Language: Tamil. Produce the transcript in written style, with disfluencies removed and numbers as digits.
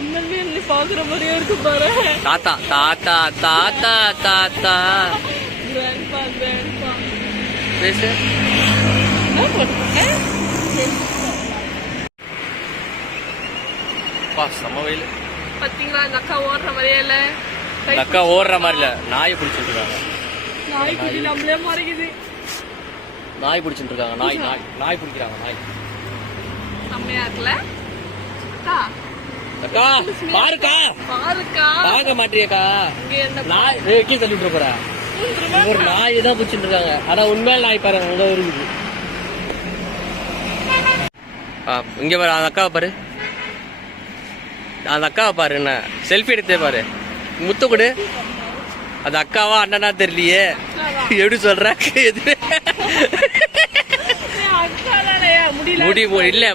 உண்மையிலே பாக்குற மாதிரியே இருக்கு பாரு. தாத்தா தாத்தா தாத்தா தாத்தா கிராண்ட்பா கிராண்ட்பா பேசு. என்ன பண்ணுங்க? பா செம வெயில். பாத்தீங்களா இந்த அக்கா ஓடுற மாதிரியே இல்ல. இந்த அக்கா ஓடுற மாதிரி இல்ல, நாய் பிடிச்சிட்டு இருக்காங்க. நாய் குட்டி நம்மளே மாறிக்குது. நாய் பிடிச்சிட்டு இருக்காங்க. நாய் நாய் நாய் பிடிக்கிறாங்க. நாய் செம்மையா இருக்குல்ல அக்கா? அக்கா பாருக்கா, பாருக்கா. பார்க்க மாட்டியக்கா. இங்க என்ன நாய் கீழே தள்ளி விட்டுற போற. ஒரு நாய் தான் பிடிச்சிட்டு இருக்காங்க. ஆனா உண்மையில நாய் பாரு அங்க இருக்குது. இங்க பாரு அந்த அக்காவை பாரு. அந்த அக்காவை பாரு, என்ன செல்ஃபி எடுத்தே பாரு. முத்து கொடு. அது அக்காவா அண்ணனா தெரியலையே. எப்படி சொல்ற? அக்கா தானே முடியல. முடி இல்ல